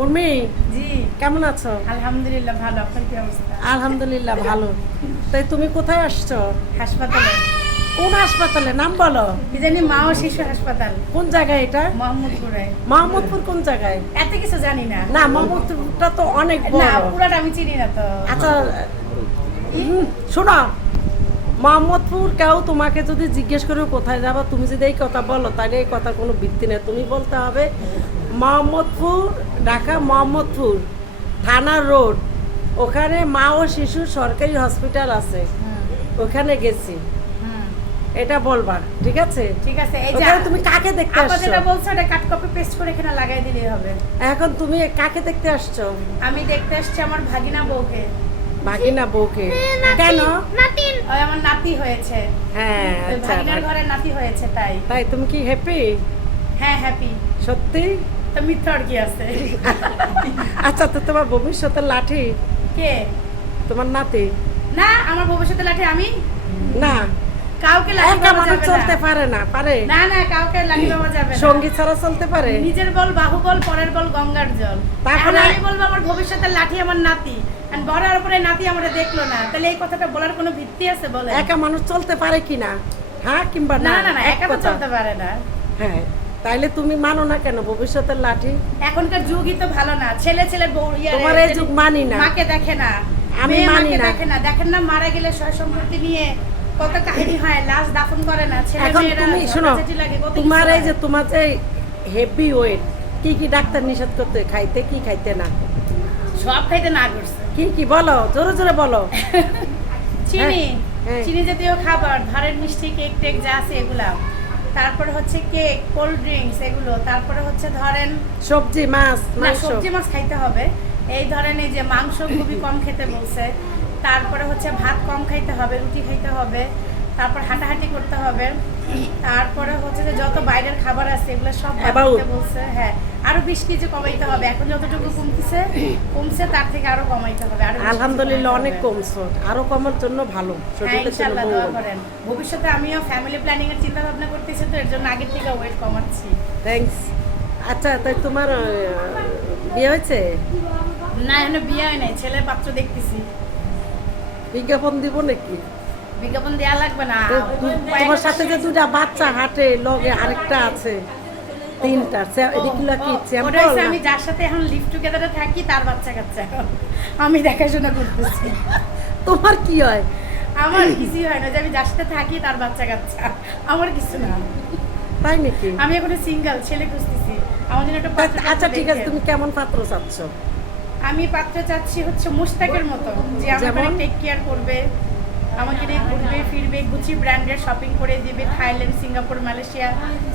উর্মি, জি কেমন আছো? আলহামদুলিল্লাহ ভালো। আপনার কি অবস্থা? আলহামদুলিল্লাহ ভালো। তাই তুমি কোথায় আসছো? হাসপাতালে। কোন হাসপাতালে, নাম বলো। কি জানি মা ও শিশু হাসপাতাল কোন জায়গায় এটা? মোহাম্মদপুরে। মোহাম্মদপুর কোন জায়গায়? এত কিছু জানি না। না, মোহাম্মদপুরটা তো অনেক না বড়। পুরাটা আমি চিনি না তো। আচ্ছা, শোনো, মোহাম্মদপুর কেউ তোমাকে যদি জিজ্ঞেস করে কোথায় যাবা, তুমি যদি এই কথা বলো তাহলে এই কথার কোনো ভিত্তি নেই। তুমি বলতে হবে মোহাম্মদপুর, ঢাকা মোহাম্মদপুর থানা রোড, ওখানে মা ও শিশু সরকারি হসপিটাল আছে, ওখানে গেছি, এটা বলবা, ঠিক আছে? ঠিক আছে। এই যে ওখানে তুমি কাকে দেখতে আপা আসছো? যেটা বলছো ওটা কাট কপি পেস্ট করে এখানে লাগাই দিলেই হবে। এখন তুমি কাকে দেখতে আসছো? আমি দেখতে আসছি আমার ভাগিনা বউকে। ভাগিনা বউকে? কেন? ওই আমার নাতি হয়েছে। হ্যাঁ, ওই আচ্ছা, ভাগিনার ঘরে নাতি হয়েছে তাই। তাই তুমি কি হ্যাপি? হ্যাঁ হ্যাপি। সত্যি? তো মিথ্যার কি আছে? আচ্ছা, তো তোমার ভবিষ্যতের লাঠি কে? তোমার নাতি? না আমার ভবিষ্যতে লাঠি আমি না, কাউকে লাঠি একা বাবা মানুষ যাবে চলতে না। পারে না, পারে? না না কাউকে লাঠি বাবা যাবে না। সঙ্গীত ছাড়া চলতে পারে? নিজের বল বাহুবল, পরের বল গঙ্গার জল। তারপরে এখন আমি বলবো আমার ভবিষ্যতের লাঠি আমার নাতি, আর বড় হওয়ার পরে নাতি আমারে দেখলো না, তাহলে এই কথাটা বলার কোনো ভিত্তি আছে বলে? একা মানুষ চলতে পারে কিনা, হ্যাঁ কিংবা না না? না না এক একা তো কথা। চলতে পারে না। হ্যাঁ, তাইলে তুমি মানো না কেন ভবিষ্যতের লাঠি? এখনকার যুগই তো ভালো না। ছেলে ছেলে বউ তোমার এই যুগ মানি না। মাকে দেখে না, আমি মেয়ে মানি মাকে না। দেখে না। দেখেন না মারা গেলে সয় সম্পত্তি নিয়ে কত কাহিনী হয়, লাশ দাফন করে না, ছেলে এখন মেয়েরা তুমি শোনো, ঝগড়াঝাটি লাগে, কত কিছু তোমার এই যে হয়। তোমার যে হেভি ওয়েট, কি কি ডাক্তার নিষেধ করতে, খাইতে কি খাইতে না? সব খাইতে না করছে। কি কি বলো, জোরে জোরে বলো। চিনি, হ্যাঁ। চিনি জাতীয় খাবার, ধরেন মিষ্টি, কেক টেক যা আছে এগুলা, তারপরে হচ্ছে কেক, কোল্ড ড্রিঙ্কস এগুলো, তারপরে হচ্ছে ধরেন সবজি, মাছ, না মাংস। সবজি মাছ খাইতে হবে। এই ধরেন এই যে মাংস খুবই কম খেতে বলছে, তারপরে হচ্ছে ভাত কম খাইতে হবে, রুটি খাইতে হবে, তারপর হাঁটাহাঁটি করতে হবে, তারপরে হচ্ছে যে যত বাইরের খাবার আছে এগুলো সব বাদ About? দিতে বলছে। হ্যাঁ, আরো 20 কেজি কমাইতে হবে। এখন যতটুকু কমছে তার থেকে আরো কমাইতে হবে। আরো 20 কেজি আলহামদুলিল্লাহ কমাইতে অনেক হবে। কমছো, আরো কমার জন্য ভালো, হ্যাঁ শরীরের জন্য ইনশাআল্লাহ দোয়া মঙ্গল। করেন। ভবিষ্যতে আমিও ফ্যামিলি প্ল্যানিং এর চিন্তা ভাবনা করতেছি, তো এর জন্য আগের থেকে ওয়েট কমাচ্ছি। থ্যাঙ্কস। আচ্ছা, তাই তোমার বিয়ে হয়েছে? না এখনো বিয়ে হয় নাই, ছেলে পাত্র দেখতেছি। বিজ্ঞাপন দিব নাকি? বিজ্ঞাপন দেয়া লাগবে না। তোমার সাথে যে দুটা বাচ্চা হাঁটে, লগে আরেকটা আছে, তিনটা, এগুলো কি ওটা স্যাম্পল? হচ্ছে আমি যার সাথে এখন লিভ টুগেদারে থাকি তার বাচ্চা কাচ্চা আমি দেখাশোনা করতেছি। তোমার কি হয়? আমার কিছুই হয় না, যে আমি যার সাথে থাকি তার বাচ্চা কাচ্চা, আমার কিছু না। তাই নাকি? আমি এখন সিঙ্গেল, ছেলে খুঁজতেছি। আমার জন্য একটা পাত্র আচ্ছা ঠিক আছে, দেখেন। তুমি কেমন পাত্র চাচ্ছ? আমি পাত্র চাচ্ছি হচ্ছে মুশতাকের মতো, যে আমাকে যেমন? টেক কেয়ার করবে, আমাকে নিয়ে ঘুরবে ফিরবে, গুচি ব্র্যান্ডের শপিং করে দিবে, থাইল্যান্ড, সিঙ্গাপুর, মালয়েশিয়া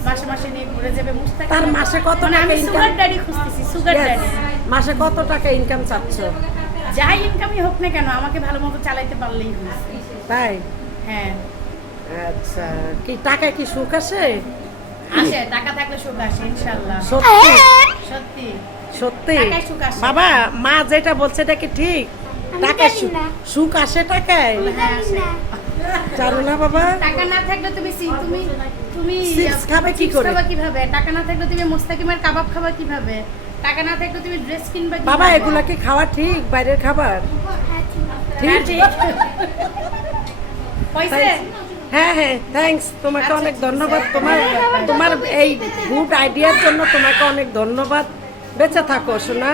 মাসে মাসে নিয়ে ঘুরে যাবে। মুশতাক তার মাসে কত মানে টাকা আমি ইনকাম? সুগার ড্যাডি খুঁজতেছি, সুগার Yes, ড্যাডি। মাসে কত টাকা ইনকাম চাচ্ছ? যাই ইনকামই হোক না কেন, আমাকে ভালো মতো চালাইতে পারলেই হয়েছে। তাই? হ্যাঁ আচ্ছা, কি টাকায় কি সুখ আসে? আসে, টাকা থাকলে সুখ আসে ইনশাআল্লাহ। সত্যি? সত্যি সত্যি? টাকায় সুখ আসে। বাবা, মা যেটা বলছে এটা কি ঠিক? টাকায় সুখ আসে টাকায়? হ্যাঁ, আসে। জানো না বাবা? টাকা না থাকলে তুমি তুমি তুমি Chips খাবে কি chips করে? খাবা কিভাবে? টাকা না থাকলে তুমি মুস্তাকিমের কাবাব খাবা কিভাবে? টাকা না থাকলে তুমি ড্রেস কিনবা কিভাবে? বাবা, এগুলা কি খাওয়া ঠিক, বাইরের খাবার? হ্যাঁ, ঠিক। হইছে? হ্যাঁ হ্যাঁ, থ্যাঙ্কস, তোমাকে আচ্ছা, অনেক ঠিক ধন্যবাদ। আছে। তোমার তোমার এই গুড আইডিয়ার জন্য তোমাকে অনেক ধন্যবাদ। বেঁচে থাকো সোনা,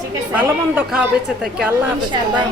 ঠিক আছে। ভালো মন্দ খাও, বেঁচে থাকি। আল্লাহ হাফেজ। ইনশাআল্লাহ।